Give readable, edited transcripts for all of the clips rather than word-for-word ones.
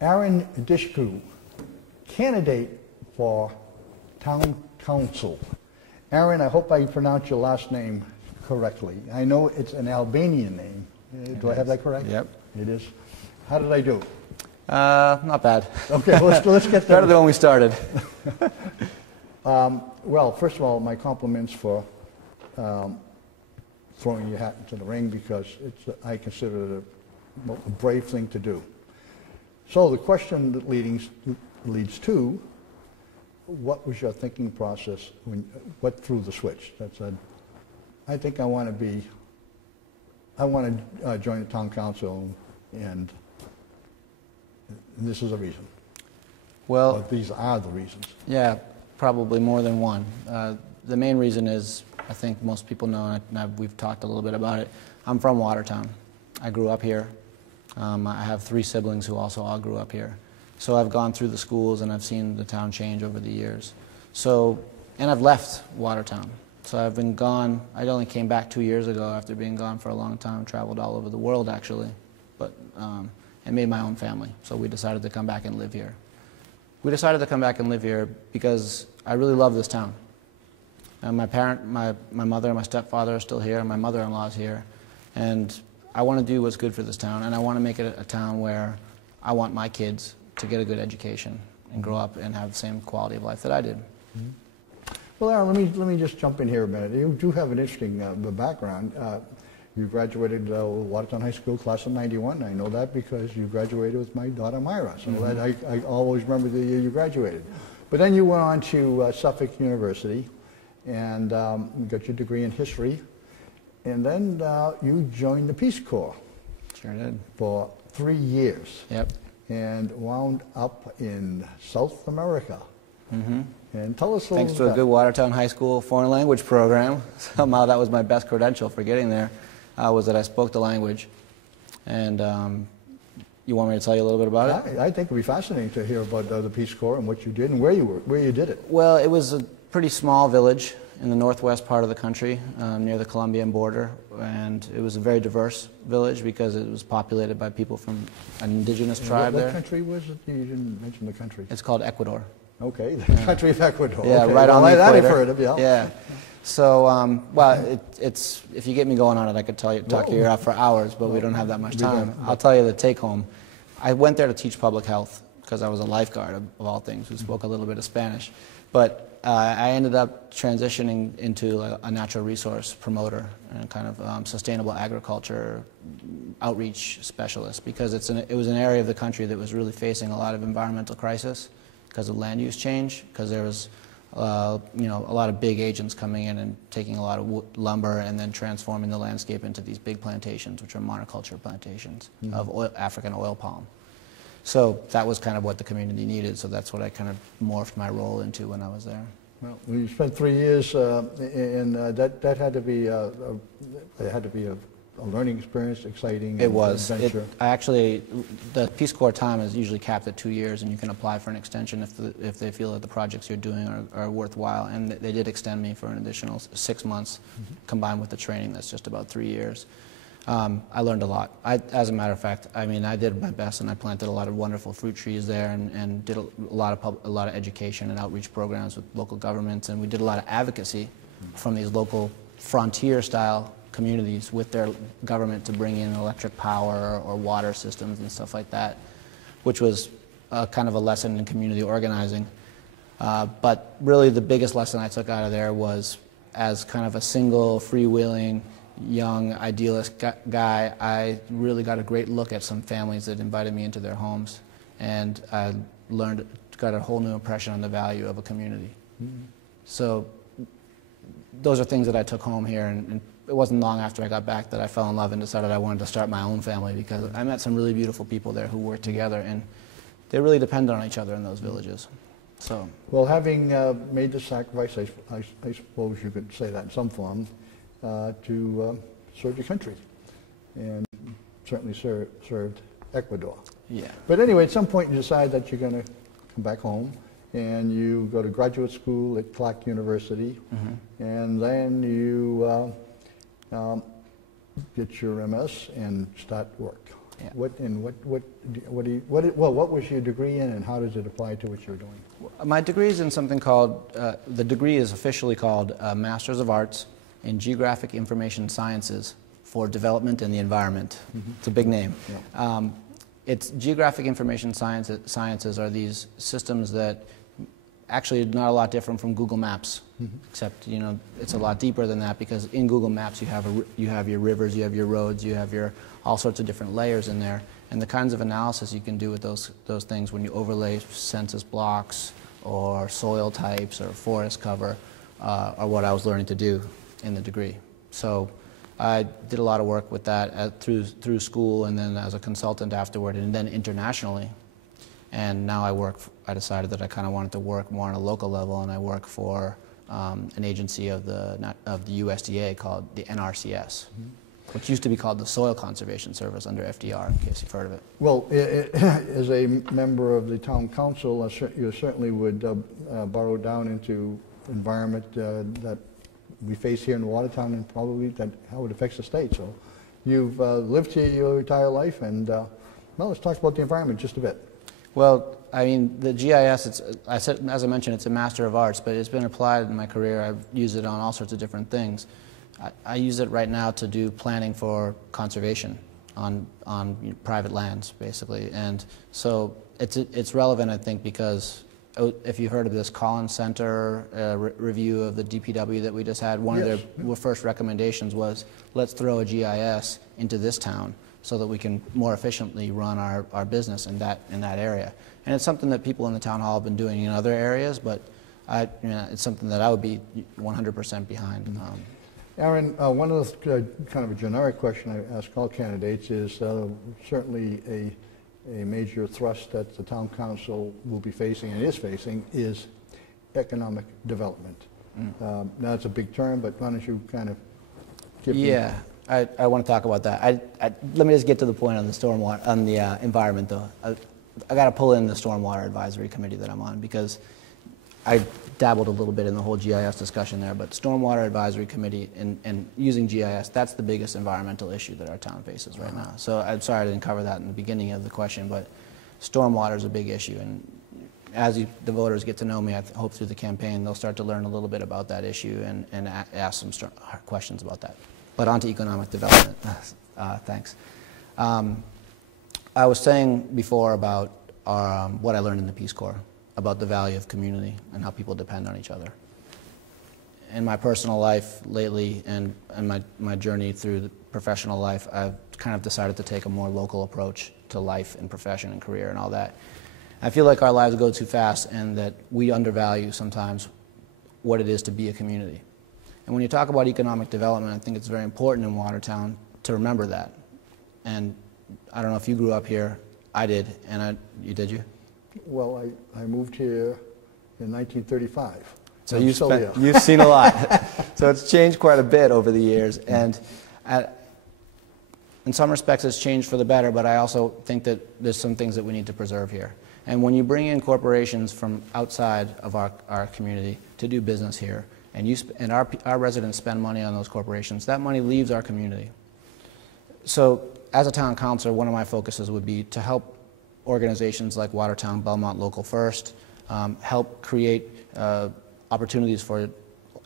Aaron Dushku, candidate for town council. Aaron, I hope I pronounced your last name correctly. I know it's an Albanian name. Do I have that correct? Yep. It is. How did I do? Not bad. Okay, let's get better than when we started. Well, first of all, my compliments for throwing your hat into the ring, because I consider it a brave thing to do. So the question that leads to, what was your thinking process when what threw the switch that said, I think I want to join the town council, and this is a reason. Well, or these are the reasons. Yeah, probably more than one. The main reason is, I think most people know, and we've talked a little bit about it, I'm from Watertown. I grew up here. I have 3 siblings who also all grew up here. So I've gone through the schools and I've seen the town change over the years. So, and I've left Watertown. So I've been gone. I only came back 2 years ago after being gone for a long time. Traveled all over the world, actually, but and made my own family. So we decided to come back and live here. We decided to come back and live here because I really love this town. And my mother and my stepfather are still here, and my mother-in-law is here. And I want to do what's good for this town, and I want to make it a town where I want my kids to get a good education and grow up and have the same quality of life that I did. Mm-hmm. Well, Aaron, let me just jump in here a minute. You do have an interesting background. You graduated Watertown High School class of '91. I know that because you graduated with my daughter Myra. So mm-hmm. I always remember the year you graduated. But then you went on to Suffolk University and you got your degree in history. And then you joined the Peace Corps. Sure did. For 3 years. Yep. And wound up in South America. Mm-hmm. And tell us a little Thanks to a good Watertown High School foreign language program. Somehow that was my best credential for getting there, was that I spoke the language. And you want me to tell you a little bit about it? I think it would be fascinating to hear about the Peace Corps and what you did and where you did it. Well, it was a pretty small village in the northwest part of the country, near the Colombian border, and it was a very diverse village because it was populated by people from an indigenous tribe there. What country was it? You didn't mention the country. It's called Ecuador. Okay, the country of Ecuador. Yeah, okay. right on the equator. That I've heard of, yeah. Yeah. So, well, it's if you get me going on it, I could talk your ear off for hours, but we don't have that much time. I'll tell you the take-home. I went there to teach public health because I was a lifeguard, of all things, who spoke a little bit of Spanish. But I ended up transitioning into a natural resource promoter and kind of sustainable agriculture outreach specialist, because it was an area of the country that was really facing a lot of environmental crisis because of land use change, because there was a lot of big agents coming in and taking a lot of lumber and then transforming the landscape into these big plantations, which are monoculture plantations of African oil palm. So that was kind of what the community needed, so that's what I kind of morphed my role into when I was there. Well, you spent 3 years, and that had to be a learning experience, exciting. It was. Adventure. The Peace Corps time is usually capped at 2 years, and you can apply for an extension if they feel that the projects you're doing are worthwhile. And they did extend me for an additional 6 months, combined with the training. That's just about 3 years. I learned a lot. As a matter of fact, I mean, I did my best, and I planted a lot of wonderful fruit trees there, and did a lot of education and outreach programs with local governments, and we did a lot of advocacy from these local frontier-style communities with their government to bring in electric power or water systems and stuff like that, which was kind of a lesson in community organizing. But really, the biggest lesson I took out of there was, as kind of a single, freewheeling, young idealist guy, I really got a great look at some families that invited me into their homes, and I got a whole new impression on the value of a community. So those are things that I took home here, and it wasn't long after I got back that I fell in love and decided I wanted to start my own family, because I met some really beautiful people there who worked together, and they really depended on each other in those villages. So, well, having made the sacrifice, I suppose you could say that in some form, to serve your country, and certainly served Ecuador. Yeah. But anyway, at some point you decide that you're going to come back home, and you go to graduate school at Clark University, and then you get your MS and start work. Yeah. What was your degree in, and how does it apply to what you're doing? My degree is in something called, the degree is officially called Masters of Arts in Geographic Information Sciences for Development and the Environment. Mm-hmm. It's a big name. Yeah. It's Geographic Information Sciences are these systems that actually are not a lot different from Google Maps, mm-hmm. except it's a lot deeper than that, because in Google Maps you have your rivers, you have your roads, you have your all sorts of different layers in there, and the kinds of analysis you can do with those things when you overlay census blocks or soil types or forest cover are what I was learning to do in the degree. So I did a lot of work with that through school, and then as a consultant afterward, and then internationally. And now I decided that I kind of wanted to work more on a local level, and I work for an agency of the USDA called the NRCS, mm-hmm. which used to be called the Soil Conservation Service under FDR, in case you've heard of it. Well, as a member of the town council, you certainly would burrow down into environment that we face here in Watertown, and probably how it affects the state. So you've lived here your entire life, and well, let's talk about the environment just a bit. Well, I mean, the GIS, as I mentioned, it's a Master of Arts, but it's been applied in my career. I've used it on all sorts of different things. I use it right now to do planning for conservation on private lands, basically. And so it's relevant, I think, because if you've heard of this Collins Center review of the DPW that we just had, one of their first recommendations was, let's throw a GIS into this town so that we can more efficiently run our business in that area. And it's something that people in the town hall have been doing in other areas, but it's something that I would be 100% behind. Mm-hmm. Aaron, one of the kind of a generic question I ask all candidates is certainly a major thrust that the town council will be facing and is facing is economic development. Mm. Now it's a big term, but why don't you kind of give me... Yeah, I want to talk about that. Let me just get to the point on the stormwater, on the environment though. I got to pull in the Stormwater Advisory Committee that I'm on, because I dabbled a little bit in the whole GIS discussion there, but Stormwater Advisory Committee and using GIS, that's the biggest environmental issue that our town faces right now. So I'm sorry I didn't cover that in the beginning of the question, but stormwater is a big issue, and as the voters get to know me, I hope through the campaign, they'll start to learn a little bit about that issue and ask some questions about that. But on to economic development. Thanks. I was saying before about what I learned in the Peace Corps, about the value of community and how people depend on each other. In my personal life lately and my journey through the professional life, I've kind of decided to take a more local approach to life and profession and career and all that. I feel like our lives go too fast, and that we undervalue sometimes what it is to be a community. And when you talk about economic development, I think it's very important in Watertown to remember that. And I don't know if you grew up here. I did. And did you? Well, I moved here in 1935. So you've seen a lot. So it's changed quite a bit over the years. And in some respects it's changed for the better, but I also think that there's some things that we need to preserve here. And when you bring in corporations from outside of our community to do business here, and our residents spend money on those corporations, that money leaves our community. So as a town councilor, one of my focuses would be to help organizations like Watertown, Belmont Local First, help create opportunities for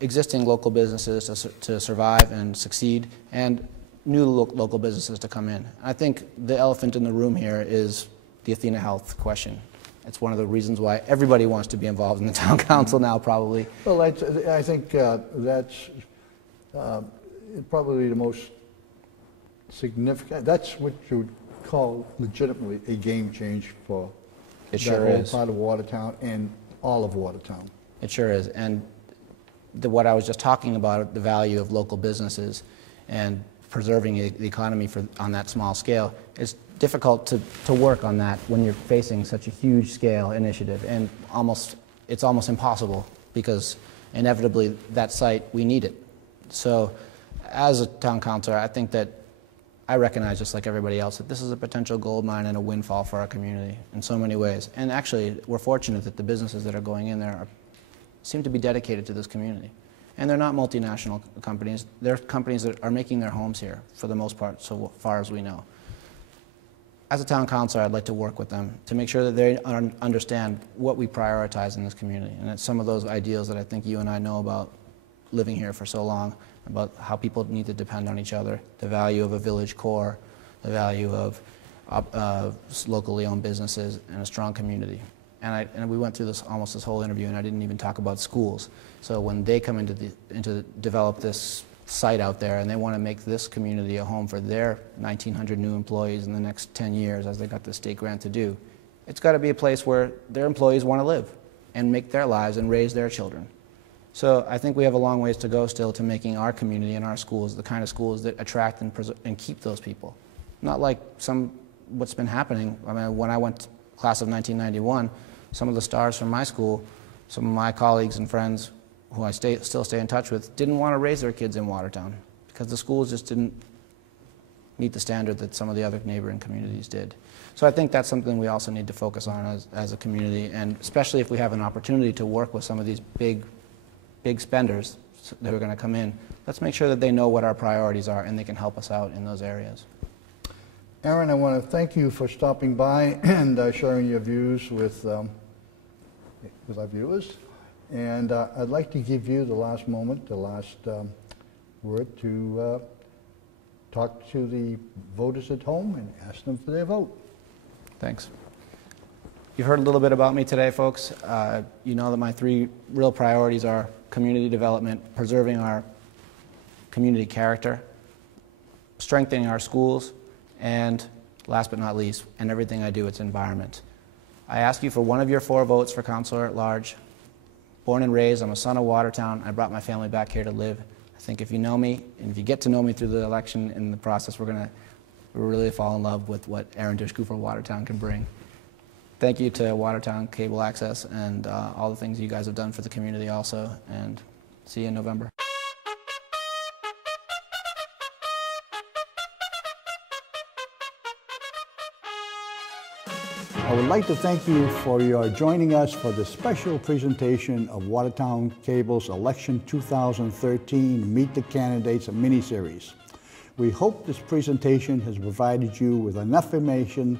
existing local businesses to survive and succeed, and new local businesses to come in. I think the elephant in the room here is the Athena Health question. It's one of the reasons why everybody wants to be involved in the town council now, probably. Well, I think that's probably the most significant. That's what you would call legitimately a game change for that whole part of Watertown and all of Watertown. It sure is. And what I was just talking about, the value of local businesses and preserving the economy on that small scale, is difficult to work on that when you're facing such a huge scale initiative, and it's almost impossible, because inevitably that site, we need it. So as a town councilor, I think that I recognize, just like everybody else, that this is a potential gold mine and a windfall for our community in so many ways. And actually, we're fortunate that the businesses that are going in there seem to be dedicated to this community. And they're not multinational companies. They're companies that are making their homes here, for the most part, so far as we know. as a town councilor, I'd like to work with them to make sure that they understand what we prioritize in this community. And it's some of those ideals that I think you and I know about living here for so long, about how people need to depend on each other, the value of a village core, the value of locally owned businesses, and a strong community. And we went through almost this whole interview, and I didn't even talk about schools. So when they come into develop this site out there, and they want to make this community a home for their 1,900 new employees in the next 10 years, as they got the state grant to do, it's got to be a place where their employees want to live and make their lives and raise their children. So I think we have a long ways to go still to making our community and our schools the kind of schools that attract and keep those people. Not like what's been happening. I mean, when I went to class of 1991, some of the stars from my school, some of my colleagues and friends who I still stay in touch with, didn't want to raise their kids in Watertown because the schools just didn't meet the standard that some of the other neighboring communities did. So I think that's something we also need to focus on as a community, and especially if we have an opportunity to work with some of these big spenders that are going to come in, let's make sure that they know what our priorities are and they can help us out in those areas. Aaron, I want to thank you for stopping by and sharing your views with our viewers. And I'd like to give you the last moment, the last word to talk to the voters at home and ask them for their vote. Thanks. You've heard a little bit about me today, folks. You know that my 3 real priorities are community development, preserving our community character, strengthening our schools, and last but not least, and everything I do, it's environment. I ask you for one of your 4 votes for councilor at large. Born and raised, I'm a son of Watertown. I brought my family back here to live. I think if you know me, and if you get to know me through the election and the process, we're going to really fall in love with what Aaron Dushku for Watertown can bring. Thank you to Watertown Cable Access and all the things you guys have done for the community also, and see you in November. I would like to thank you for your joining us for the special presentation of Watertown Cable's Election 2013 Meet the Candidates mini-series. We hope this presentation has provided you with enough information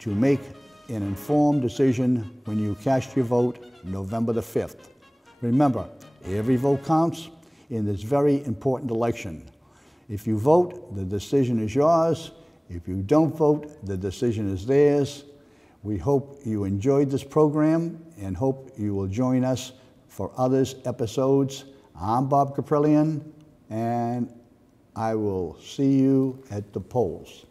to make an informed decision when you cast your vote November the 5th. Remember, every vote counts in this very important election. If you vote, the decision is yours. If you don't vote, the decision is theirs. We hope you enjoyed this program and hope you will join us for others episodes. I'm Bob Kaprielian, and I will see you at the polls.